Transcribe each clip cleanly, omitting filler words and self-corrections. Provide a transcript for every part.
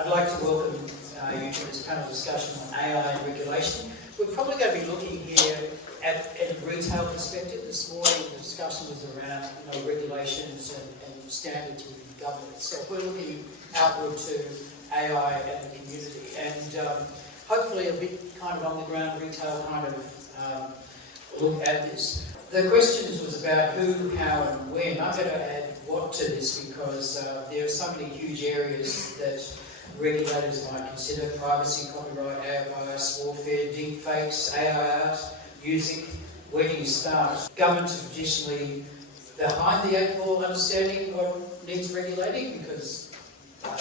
I'd like to welcome you to this panel discussion on AI and regulation. We're probably going to be looking here at a retail perspective. This morning the discussion was around regulations and standards within government. So we're looking outward to AI and the community, and hopefully a bit kind of on the ground retail kind of look at this. The questions was about who, how and when. I'm going to add what to this because there are so many huge areas that regulators might consider: privacy, copyright, AI bias, warfare, deepfakes, AI art, music. Where do you start? Governments are traditionally behind the eight ball understanding of needs regulating because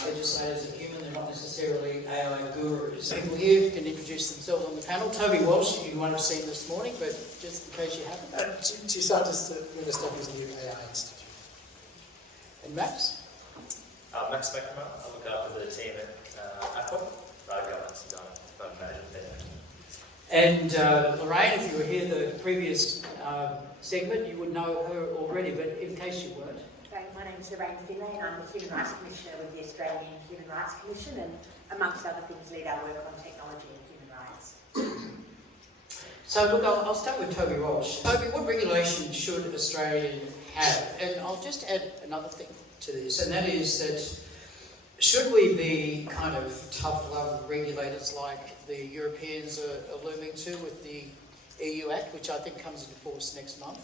legislators are human, they're not necessarily AI gurus. People here can introduce themselves on the panel. Toby Walsh, you might have seen this morning, but just in case you haven't. Chief Scientist at UNSW's new AI Institute. And Max? Max McNamara. I look after the team at Avepoint, data governance and data management there. And Lorraine, if you were here the previous segment, you would know her already, but in case you weren't. My name is Lorraine, and I'm the Human Rights Commissioner with the Australian Human Rights Commission, and amongst other things lead our work on technology and human rights. So look, I'll start with Toby Walsh. Toby, what regulation should Australia have? And I'll just add another thing to this, and that is that should we be kind of tough love regulators like the Europeans are alluding to with the EU Act, which I think comes into force next month?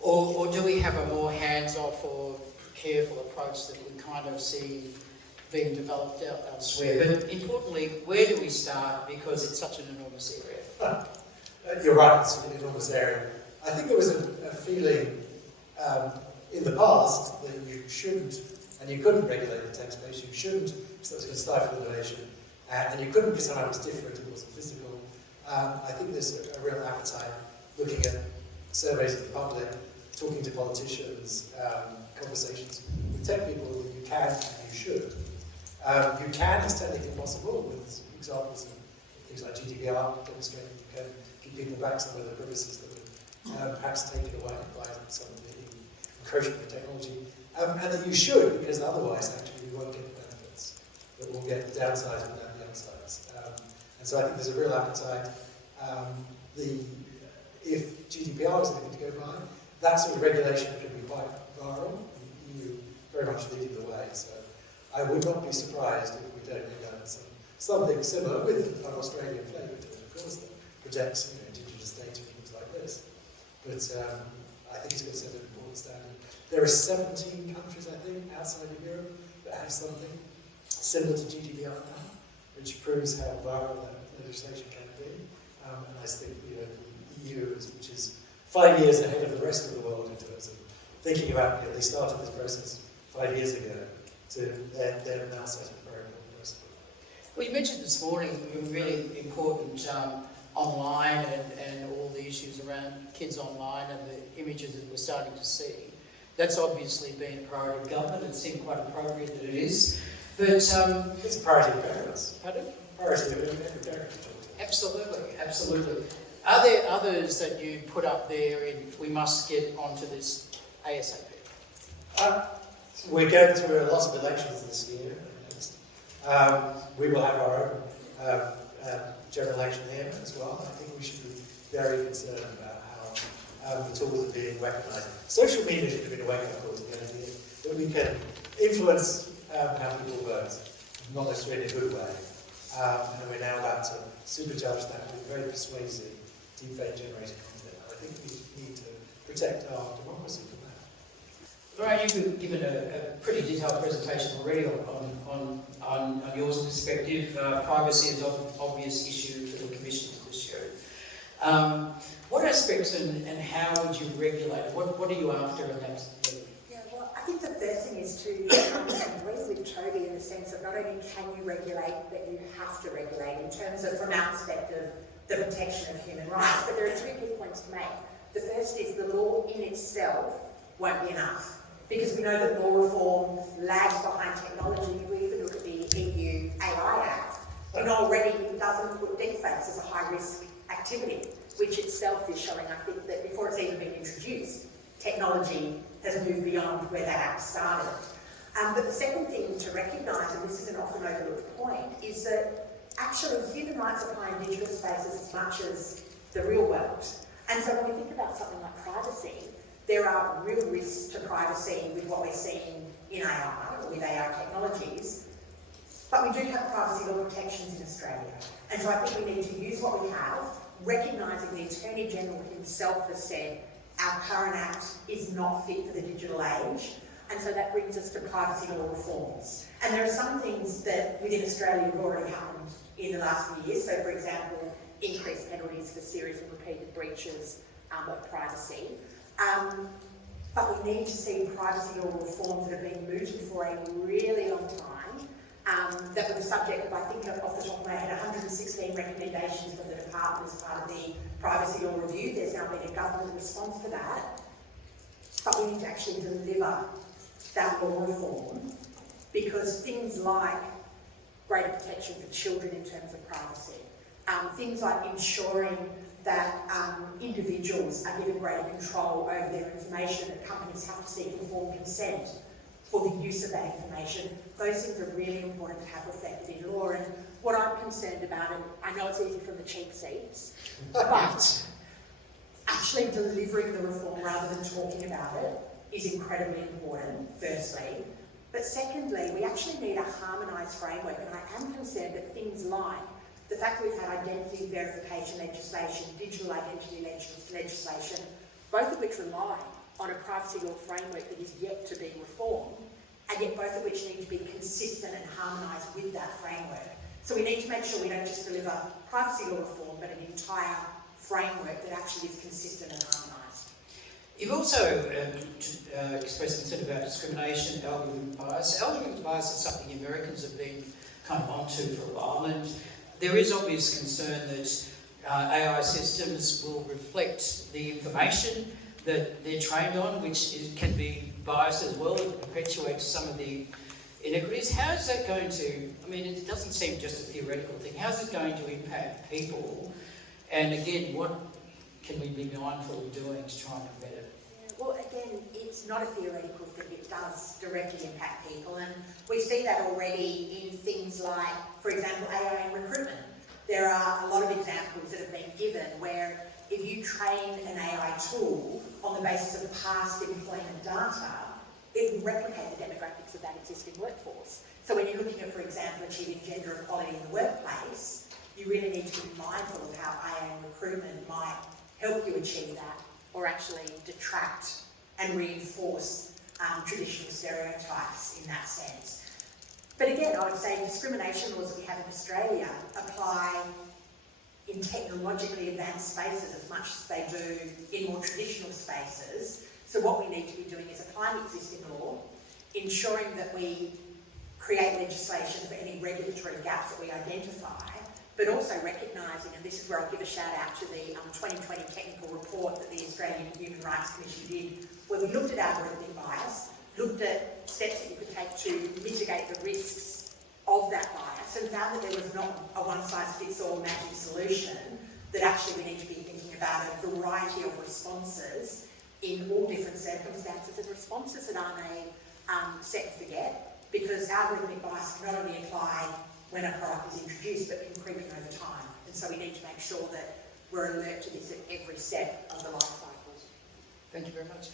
Or do we have a more hands-off or careful approach that we kind of see being developed elsewhere? But importantly, where do we start, because it's such an enormous area? You're right, it's an enormous area. I think there was a feeling in the past that you shouldn't, and you couldn't regulate the tech space, you shouldn't, because that was going to stifle innovation, and you couldn't because somehow it was different, it wasn't physical. I think there's a real appetite looking at surveys of the public, talking to politicians, conversations with tech people that you can and you should. You can, it's technically possible, with examples of things like GDPR demonstrating you can give people back some of the privacies that were perhaps taken away by some of the encroachment of technology. And that you should, because otherwise actually we won't get the benefits, but we'll get the downsides without the upsides. And so I think there's a real appetite. If GDPR is anything to go by, that sort of regulation can be quite viral. The EU very much leading the way. So I would not be surprised if we don't end up with something similar with an Australian flavour to it, of course, that protects indigenous data and things like this. But I think it's going to set an important standard. There are 17 countries, I think, outside of Europe that have something similar to GDPR now, which proves how viral that legislation can be. And I think the EU, which is 5 years ahead of the rest of the world in terms of thinking about, they started this process 5 years ago, they're now setting a very important process. Well, you mentioned this morning really important online and all the issues around kids online and the images that we're starting to see. That's obviously been a priority of government. It seemed quite appropriate that it is. But it's a priority of parents. Pardon? Priority of every parent. Absolutely, absolutely. Are there others that you put up there in we must get onto this ASAP? We're going through a lot of elections this year. We will have our own general election here as well. I think we should be very concerned about how the tools are being weaponized. Social media should have been a wake-up call to the idea that we can influence how people vote, not necessarily in a good way. And we're now about to supercharge that with very persuasive deepfake generated content. I think we need to protect our democracy from that. Lorraine, you've given a pretty detailed presentation already on your perspective. Privacy is an obvious issue for the Commission this year. What aspects and how would you regulate? What are you after in that? Yeah, well, I think the first thing is to agree with Toby in the sense of not only can you regulate, but you have to regulate in terms of, from our perspective, the protection of human rights. But there are two key points to make. The first is the law in itself won't be enough, because we know that law reform lags behind technology. If we even look at the EU AI Act, and already it doesn't put deepfakes as a high-risk activity, which itself is showing, I think, that before it's even been introduced, technology has moved beyond where that act started. But the second thing to recognise, and this is an often overlooked point, is that actually human rights apply in digital spaces as much as the real world. And so when we think about something like privacy, there are real risks to privacy with what we're seeing in AI, or with AI technologies, but we do have privacy law protections in Australia. And so I think we need to use what we have, recognising the Attorney General himself has said our current Act is not fit for the digital age. And so that brings us to privacy law reforms. And there are some things that within Australia have already happened in the last few years. So for example, increased penalties for serious and repeated breaches of privacy. But we need to see privacy law reforms that have been mooted for a really long time, that were the subject of, I think off the top of my head, 116 recommendations from the department as part of the privacy law review. There's now been a government response to that. But we need to actually deliver that law reform, because things like greater protection for children in terms of privacy, things like ensuring that individuals are given greater control over their information, that companies have to seek informed consent for the use of that information, those things are really important to have reflected in law. And what I'm concerned about, and I know it's easy from the cheap seats, but actually delivering the reform rather than talking about it is incredibly important, firstly. But secondly, we actually need a harmonised framework, and I am concerned that things like the fact that we've had identity verification legislation, digital identity legislation, both of which rely on a privacy law framework that is yet to be reformed, and yet both of which need to be consistent and harmonised with that framework. So we need to make sure we don't just deliver privacy law reform, but an entire framework that actually is consistent and harmonised. You've also expressed concern about discrimination, algorithm bias. Algorithm bias is something Americans have been kind of onto for a while, and there is obvious concern that AI systems will reflect the information that they're trained on, which can be biased as well and perpetuates some of the inequities. How is that going to, I mean, it doesn't seem just a theoretical thing, how's it going to impact people? And again, what can we be mindful of doing to try and prevent it? Well, again, it's not a theoretical thing, it does directly impact people, and we see that already in things like, for example, AI and recruitment. There are a lot of examples that have been given where if you train an AI tool on the basis of past employment data, it will replicate the demographics of that existing workforce. So when you're looking at, for example, achieving gender equality in the workplace, you really need to be mindful of how AI and recruitment might help you achieve that, or actually detract and reinforce traditional stereotypes in that sense. But again, I would say discrimination laws that we have in Australia apply in technologically advanced spaces as much as they do in more traditional spaces. So what we need to be doing is applying existing law, ensuring that we create legislation for any regulatory gaps that we identify, but also recognising, and this is where I'll give a shout out to the 2020 technical report that the Australian Human Rights Commission did, where we looked at algorithmic bias, looked at steps that you could take to mitigate the risks of that bias, and found that there was not a one-size-fits-all magic solution, that actually we need to be thinking about a variety of responses in all different circumstances, and responses that aren't a set and forget, because algorithmic bias can not only apply when a product is introduced, but can creep in over time. And so we need to make sure that we're alert to this at every step of the life cycle. Thank you very much.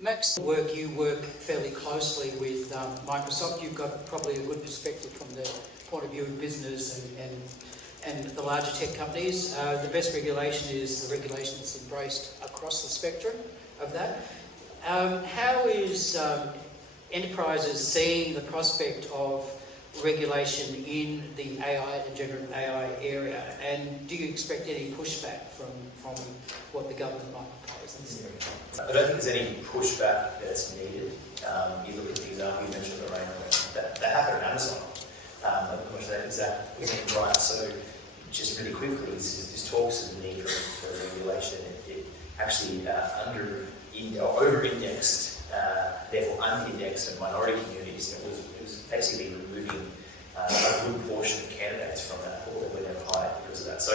Max, you work fairly closely with Microsoft. You've got probably a good perspective from the point of view of business and the larger tech companies. The best regulation is the regulation that's embraced across the spectrum of that. How is enterprises seeing the prospect of regulation in the AI and generative AI area, and do you expect any pushback from what the government might propose in this area? I don't think there's any pushback that's needed. You look at the example you mentioned, Lorraine, that happened at Amazon. Which that is exactly right. So just really quickly, this talks of the need for regulation. It actually over-indexed, therefore under-indexed in minority communities. It was basically removing a good portion of candidates from that pool that were never hired because of that. So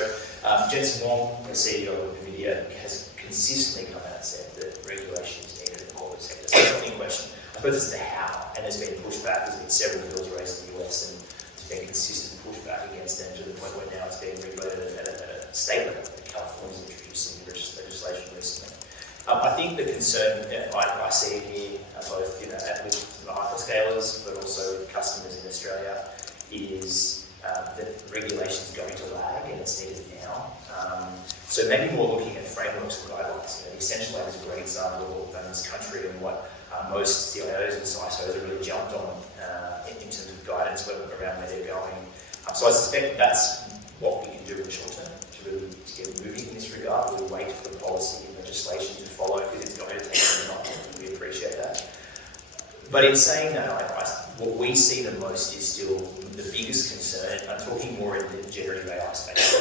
Jensen Huang, the CEO of NVIDIA, has consistently come out and said that regulation is needed in the public sector. So it's not in question. I suppose it's the how, and there's been pushback. There's been several bills raised in the US, and there's been consistent pushback against them to the point where now it's being regulated at a state level. California's introduced some legislation recently. I think the concern, I see it here, both with the hyperscalers, but also with customers in Australia, is that regulation is going to lag, and it's needed now. So maybe more looking at frameworks and guidelines. The Essential Aid is a great example of what we've done in this country and what most CIOs and CISOs have really jumped on in terms of guidance around where they're going. So I suspect that's what we can do in the short term to really get moving in this regard. We'll wait for the policy and legislation to follow because it's going to take some time, and we appreciate that. But in saying that, what we see the most is still the biggest concern. I'm talking more in the generative AI space.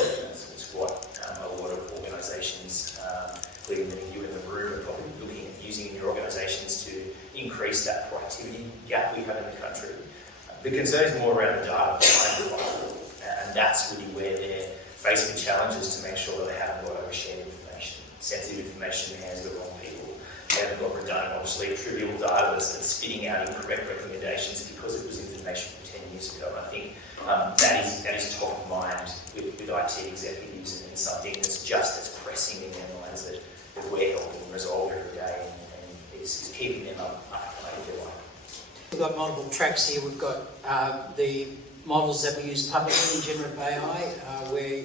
That's what a lot of organisations, including many of you in the room, are probably looking at using in your organisations to increase that productivity gap we have in the country. The concern is more around the data behind the file, and that's really where they're faced with challenges to make sure that they haven't got overshared information, sensitive information in the hands of the wrong people. They haven't got redundant, obviously, trivial data that's spitting out incorrect recommendations because it was information from 10 years ago. And I think that is top of mind with IT executives, and something that's just as pressing in their minds that we're helping resolve every day, and is keeping them up, I feel like. We've got multiple tracks here. We've got the models that we use publicly in generative AI, where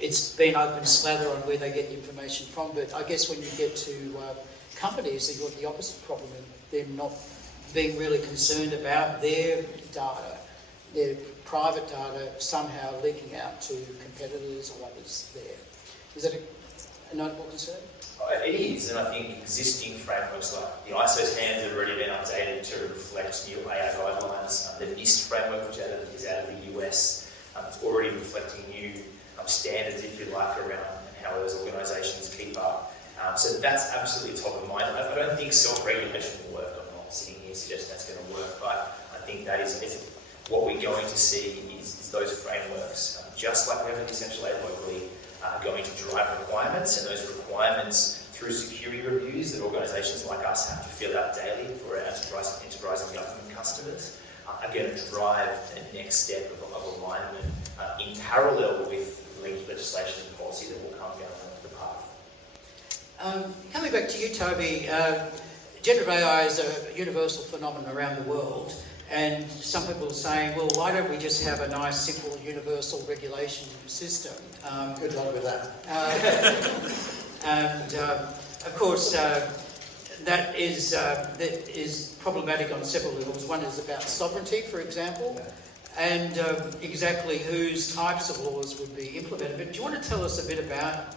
it's been open slather on where they get the information from. But I guess when you get to companies, they've got the opposite problem. They're not being really concerned about their data, their private data somehow leaking out to competitors or others there. Is that a notable concern? It is, and I think existing frameworks like the ISO standards have already been updated to reflect new AI guidelines. The NIST framework, which is out of the US, it's already reflecting new standards, if you like, around how those organisations keep up. So that's absolutely top of mind. I don't think self-regulation will work. I'm not sitting here suggesting that's going to work, but I think that is what we're going to see is those frameworks, just like we have an essential aid locally, going to drive requirements, and those requirements through security reviews that organisations like us have to fill out daily for our enterprise and government customers are going to drive the next step of alignment in parallel with legislation and policy that will come down the path. Coming back to you, Toby, generative AI is a universal phenomenon around the world, and some people are saying, well, why don't we just have a nice, simple, universal regulation system? Good luck with that. Of course, that is problematic on several levels. One is about sovereignty, for example, and exactly whose types of laws would be implemented. But do you want to tell us a bit about,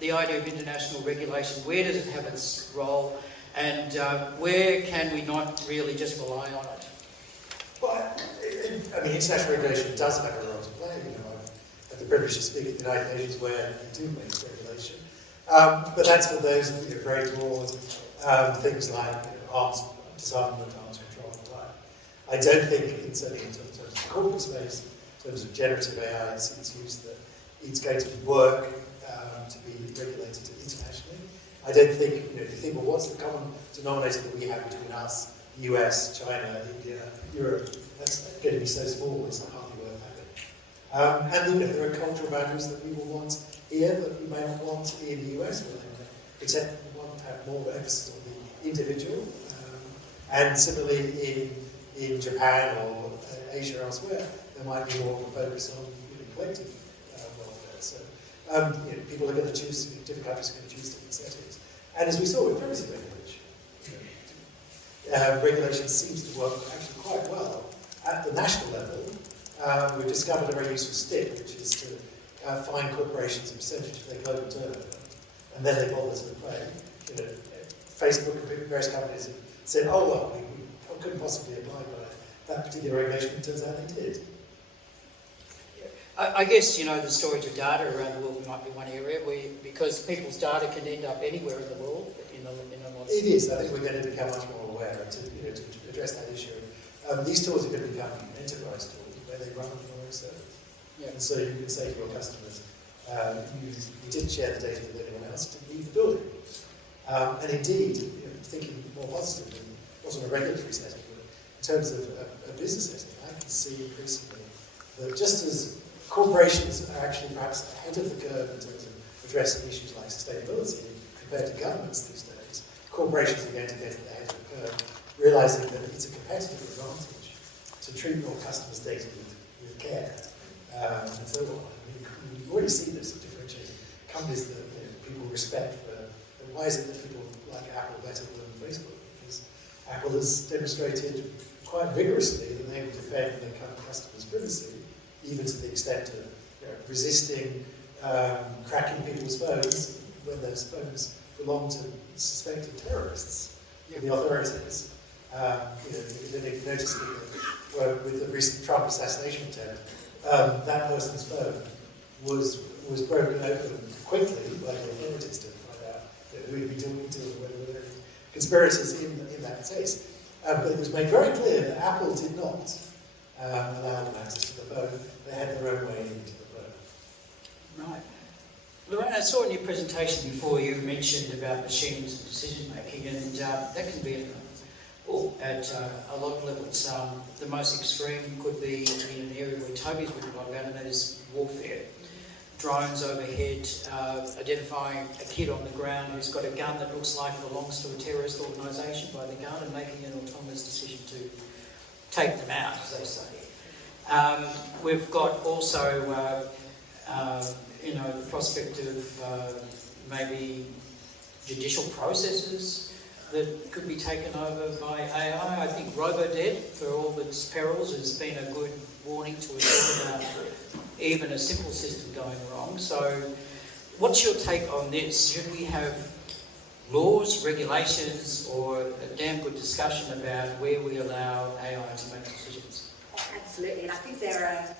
the idea of international regulation? Where does it have its role, and where can we not really just rely on it? Well, international regulation does have a role to play. I've had the privilege to speak at the United Nations where they do make regulation. But that's for those very broad things like arms disarmament, arms control, and the like. I don't think, certainly in terms of the corporate space, in terms of generative AI, it's used that it's going to work to be regulated internationally. I don't think, if you think, well, what's the common denominator that we have between us, the US, China, India, Europe? That's going to be so small, it's hardly worth having. And there are cultural values that we will want here that we may not want in the US, where they want to have more emphasis on the individual. And similarly in Japan or Asia or elsewhere, there might be more of a focus on collective welfare. So people are going to choose, different countries are going to choose different settings. And as we saw with privacy regulation, regulation seems to work actually quite well at the national level. We've discovered a very useful stick, which is to fine corporations a percentage of their global turnover, and then they bother to pay. Facebook and various companies have said, oh well, we couldn't possibly apply by that particular regulation. It turns out they did. I guess, the storage of data around the world might be one area because people's data can end up anywhere in the world. It is. I think we're going to become much more aware to address that issue. These tools are going to become enterprise tools where they run on your own server. Yeah. And so you can say to your customers, you didn't share the data with anyone else to leave the building. And indeed, thinking more positively, not on a regulatory setting, but in terms of a business setting, I can see increasingly that just as corporations are actually perhaps ahead of the curve in terms of addressing issues like sustainability compared to governments these days, corporations are going to get ahead of the curve, realising that it's a competitive advantage to treat your customers' data with care and so on. I mean, you already see this differentiating companies that people respect for. Why is it that people like Apple better than Facebook? Because Apple has demonstrated quite vigorously that they will defend their customers' privacy, even to the extent of resisting cracking people's phones when those phones belong to suspected terrorists in the authorities. They noticed that with the recent Trump assassination attempt, that person's phone was broken open quickly by the authorities to find out who he'd been talking to and whether there were any conspirators in that case. But it was made very clear that Apple did not allow them access to the phone. They had their own way into the phone. Right. Lorraine, I saw in your presentation before you mentioned about machines and decision making, and that can be at a lot of levels. The most extreme could be in an area where Toby's written a lot about, and that is warfare. Drones overhead, identifying a kid on the ground who's got a gun that looks like it belongs to a terrorist organisation by the gun, and making an autonomous decision to take them out, as they say. We've got also the prospect of maybe judicial processes that could be taken over by AI. I think Robo-Dead, for all its perils, has been a good warning to us about even a simple system going wrong. So what's your take on this? Should we have laws, regulations, or a damn good discussion about where we allow AI to make decisions? Absolutely, and I think there are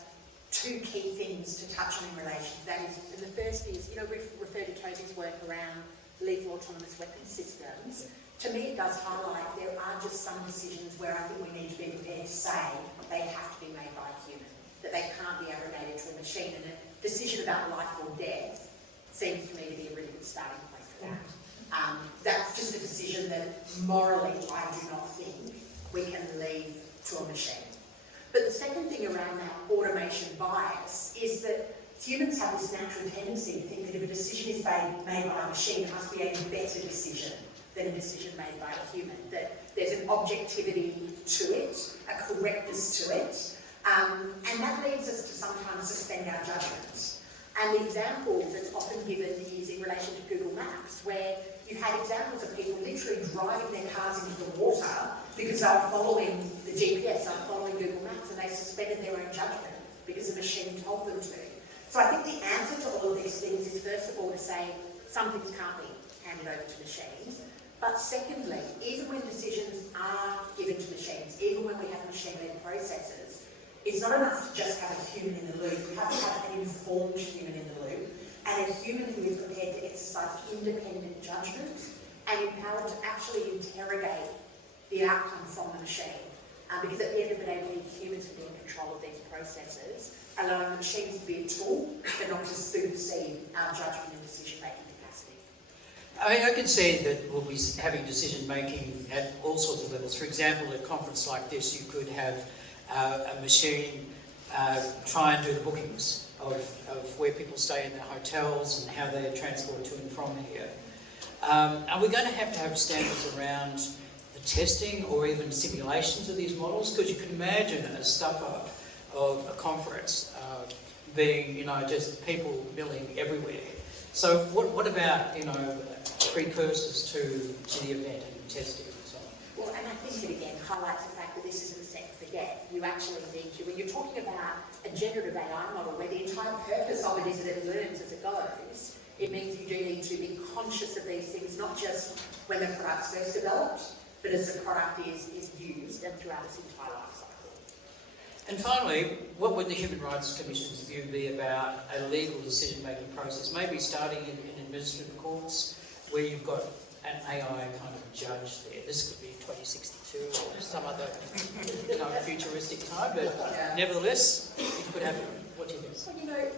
two key things to touch on in relation to that. And the first is, we've referred to Toby's work around lethal autonomous weapons systems. To me, it does highlight there are just some decisions where I think we need to be prepared to say they have to be made by a human, that they can't be abrogated to a machine. And a decision about life or death seems to me to be a really good starting point for that. That's just a decision that morally I do not think we can leave to a machine. But the second thing around that automation bias is that humans have this natural tendency to think that if a decision is made by a machine, it must be a better decision than a decision made by a human, that there's an objectivity to it, a correctness to it, and that leads us to sometimes suspend our judgment. And the example that's often given is in relation to Google Maps, where you've had examples of people literally driving their cars into the water because they were following the GPS, they were following Google Maps, and they suspended their own judgment because the machine told them to. So I think the answer to all of these things is, first of all, to say some things can't be handed over to machines. But secondly, even when decisions are given to machines, even when we have machine-led processes, it's not enough to just have a human in the loop. We have to have an informed human in the loop, and a human who is prepared to exercise independent judgment and empowered to actually interrogate the outcome from the machine. Because at the end of the day, we need humans to be in control of these processes, allowing the machines to be a tool, but not to supersede our judgment and decision-making capacity. I mean, I can see that we'll be having decision-making at all sorts of levels. For example, at a conference like this, you could have a machine try and do the bookings of where people stay in their hotels and how they're transported to and from here. Are we going to have standards around the testing or even simulations of these models? Because you can imagine a stuff-up of a conference being, just people milling everywhere. So what about, precursors to the event and testing and so on? Well, and I think it again highlights the fact that this isn't set and forget. You actually need to, when you're talking about a generative AI model where the entire purpose of it is that it learns as it goes, it means you do need to be conscious of these things, not just when the product's first developed, but as the product is used and throughout its entire life cycle. And finally, what would the Human Rights Commission's view be about a legal decision-making process, maybe starting in administrative courts, where you've got an AI kind of judge there? This could be 2062 or some other futuristic time, but nevertheless, it could happen. What do you think? Well,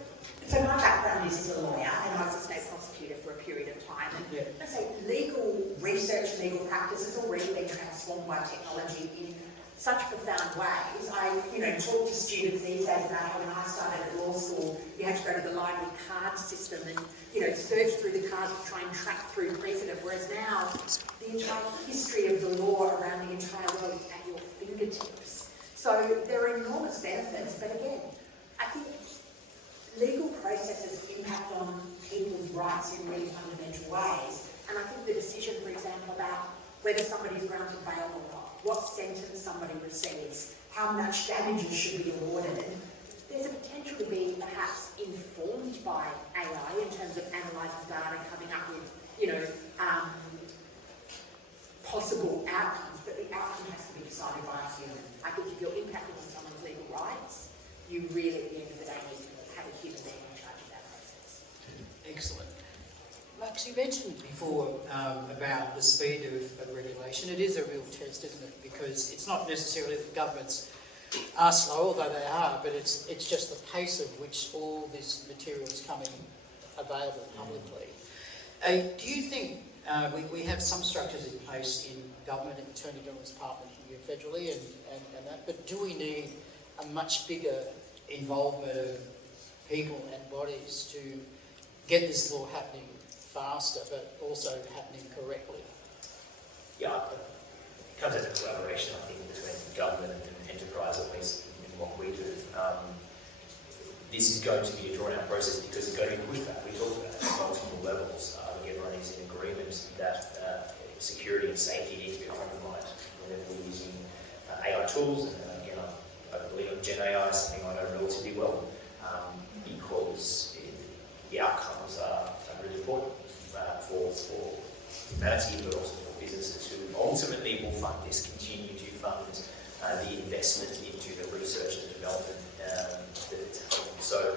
so my background is as a lawyer, and I was a state prosecutor prosecutor for a period of time. And Yeah. I say legal research, legal practice has already been transformed by technology in such profound ways. I, talk to students these days about how when I started at law school, you had to go to the library card system and, search through the cards to try and track through precedent, whereas now the entire history of the law around the entire world is at your fingertips. So there are enormous benefits, but again, I think legal processes impact on people's rights in really fundamental ways. And I think the decision, for example, about whether somebody's granted bail or not, what sentence somebody receives, how much damages should be awarded, there's a potential to be perhaps informed by AI in terms of analysing data, coming up with, possible outcomes, but the outcome has to be decided by a human. I think if you're impacting on someone's legal rights, you really, at the end of the day, need to have a human being in charge of that process. Excellent. Max, you mentioned before about the speed of regulation. It is a real test, isn't it? Because it's not necessarily that governments are slow, although they are, but it's just the pace of which all this material is coming available publicly. Do you think we have some structures in place in government and Attorney General's Department here federally and that, but do we need a much bigger involvement of people and bodies to get this law happening faster, but also happening correctly? Yeah, it comes as a collaboration, I think, between government and enterprise, at least in what we do. This is going to be a drawn-out process because it's going to be pushback. We talked about it at multiple levels. Everyone is in agreement that security and safety need to be front of mind whenever we're using AI tools. And again, I believe in Gen AI is something I know relatively well because the outcomes are really important for humanity, but also for businesses who ultimately will fund this, continue to fund the investment into the research and development that it's happening. So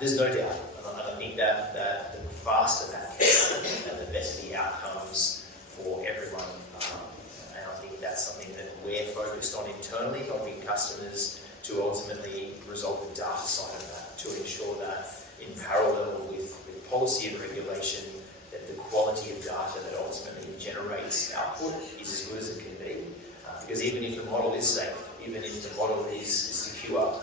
there's no doubt, and I think that the faster that can and the better the outcomes for everyone. And I think that's something that we're focused on internally, helping customers to ultimately resolve the data side of that, to ensure that in parallel with policy and regulation, that the quality of data that ultimately generates output is as good as it can be. Because even if the model is safe, even if the model is secure,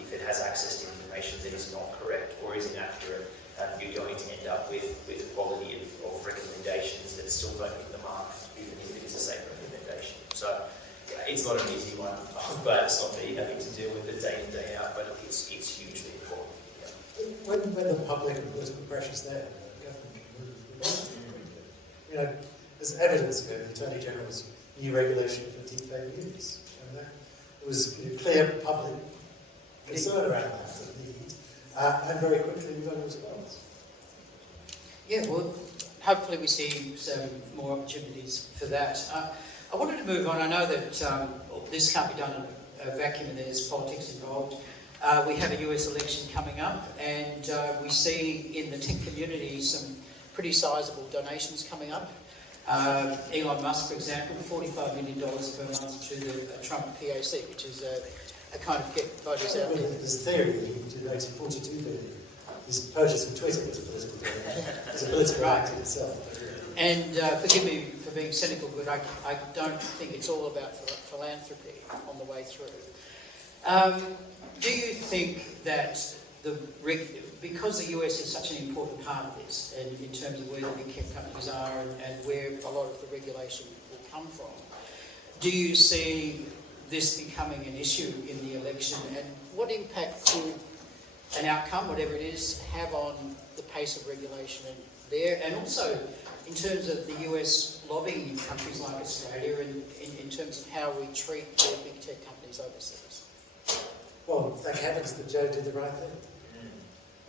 if it has access to information that is not correct or is inaccurate, you're going to end up with quality of recommendations that still don't hit the mark, even if it is a safe recommendation. So yeah, it's not an easy one, but it's not me having to deal with it day in, day out, but it's hugely important. Yeah. When the public and political pressure's there, the government can move quickly. There's evidence of the Attorney General's new regulation for deepfake news, and there was clear public concern around that need, and very quickly we got a response. Yeah, well, hopefully we see some more opportunities for that. I wanted to move on. I know that this can't be done in a vacuum and there's politics involved. We have a US election coming up, and we see in the tech community some pretty sizable donations coming up. Elon Musk, for example, $45 million per month to the Trump PAC, which is a kind of get voters out there. There's a theory that he donated $42 billion. His purchase of Twitter was a political donation. It's a political act in itself. And forgive me for being cynical, but I don't think it's all about philanthropy on the way through. Do you think that because the US is such an important part of this, and in terms of where the big tech companies are and where a lot of the regulation will come from, do you see this becoming an issue in the election, and what impact could an outcome, whatever it is, have on the pace of regulation there, and also in terms of the US lobbying in countries like Australia, and in terms of how we treat the big tech companies overseas? Well, thank heavens that Joe did the right thing.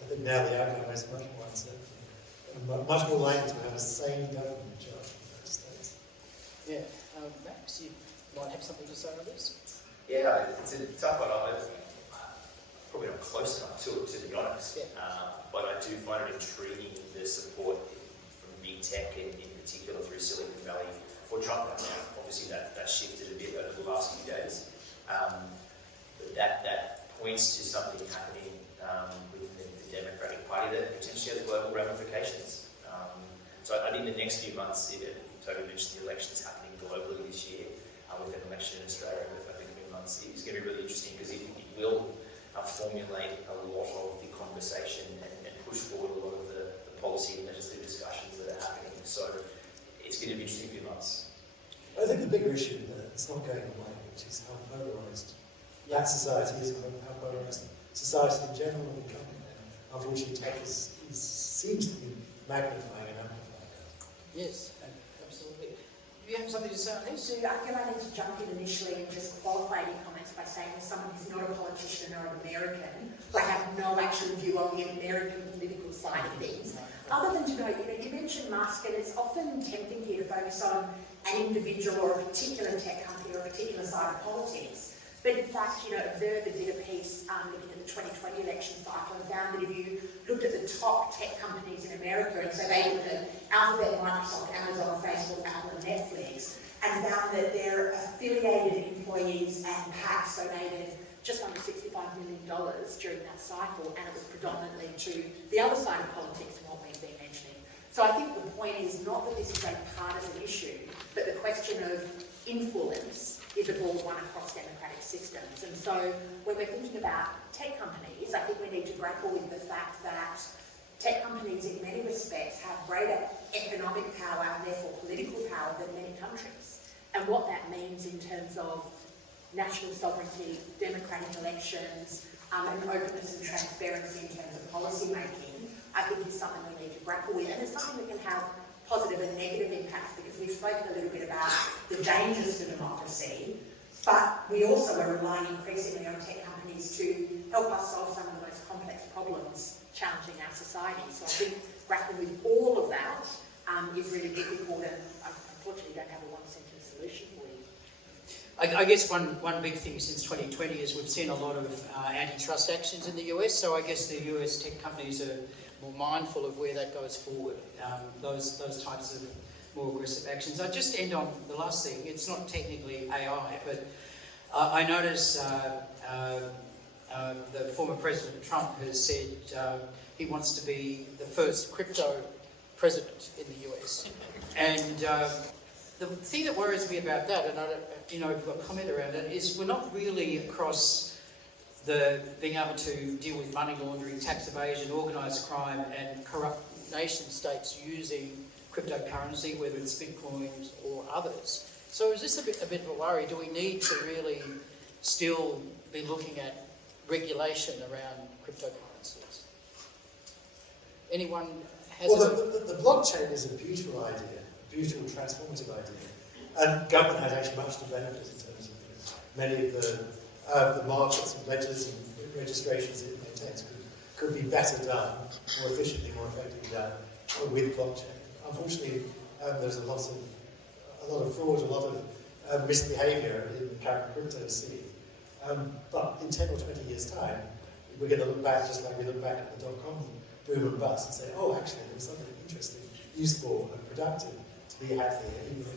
I think now the outcome is much more uncertain. And much more likely to have a sane government in charge of the United States. Yeah. Max, you might have something to say on this? Yeah, it's a tough one. I'm probably not close enough to it, to be honest. Yeah. But I do find it intriguing the support from big tech, in particular through Silicon Valley, for Trump right now. Obviously, that shifted a bit over the last few days. But that points to something happening within the Democratic Party that potentially has global ramifications. next few months, Toby mentioned the elections happening globally this year, with an election in Australia in the coming months. It's going to be really interesting because it will formulate a lot of the conversation and push forward a lot of the policy and legislative discussions that are happening. So it's going to be interesting few months. I think the bigger issue that's not going away, which is how polarised that society is, and how polarised society in general will become. Unfortunately, tech seems to be magnifying and amplifying that. Yes, absolutely. Do you have something to say on this? I feel I need to jump in initially and just qualify any comments by saying, as someone who's not a politician or an American, I have no actual view on the American political side of things. Other than to note, you mentioned Musk, and it's often tempting here to focus on an individual or a particular tech company or a particular side of politics. But in fact, Observer did a piece looking at the 2020 election cycle and found that if you looked at the top tech companies in America, and so they looked at Alphabet, Microsoft, Amazon, Facebook, Apple, and Netflix, and found that their affiliated employees and PACs donated just under $65 million during that cycle, and it was predominantly to the other side of politics and what we've been mentioning. So I think the point is not that this is a partisan issue, but the question of influence is a broad one across democratic systems. And so when we're thinking about tech companies, I think we need to grapple with the fact that tech companies in many respects have greater economic power and therefore political power than many countries. And what that means in terms of national sovereignty, democratic elections, and openness and transparency in terms of policy making, I think is something we need to grapple with. And it's something that can have positive and negative impacts, because we've spoken a little bit about the dangers to democracy, but we also are relying increasingly on tech companies to help us solve some of the most complex problems challenging our society. So I think grappling with all of that is really difficult, and I unfortunately don't have a one-sentence solution for you. I guess one big thing since 2020 is we've seen a lot of antitrust actions in the US, so I guess the US tech companies are more mindful of where that goes forward, those types of more aggressive actions. I'll just end on the last thing. It's not technically AI, but I notice the former President Trump has said he wants to be the first crypto president in the US. And the thing that worries me about that, and I've got a comment around it, is we're not really across the being able to deal with money laundering, tax evasion, organised crime, and corrupt nation states using cryptocurrency, whether it's Bitcoin or others. So is this a bit of a worry? Do we need to really still be looking at regulation around cryptocurrencies? Anyone has the blockchain is a beautiful idea, a beautiful transformative idea. And government has actually much to benefit in terms of many of the markets and ledgers and registrations it maintains could be better done, more efficiently, more effectively done with blockchain. Unfortunately, there's a lot of fraud, a lot of misbehaviour in the current crypto scene. But in 10 or 20 years' time, we're going to look back just like we look back at the dot-com boom and bust and say, oh, actually, there was something interesting, useful and productive to be had here, even if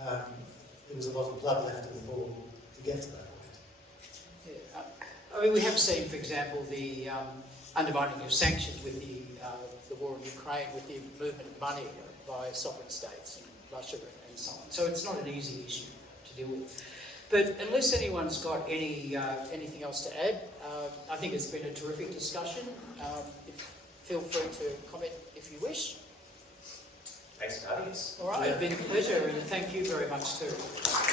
there was a lot of blood left in the ball to get to that point. Yeah. I mean, we have seen, for example, the undermining of sanctions with the war in Ukraine, with the movement of money by sovereign states and Russia and so on. So it's not an easy issue to deal with. But unless anyone's got anything else to add, I think it's been a terrific discussion. Feel free to comment if you wish. Thanks for having us. All right, it's been a pleasure, and thank you very much too.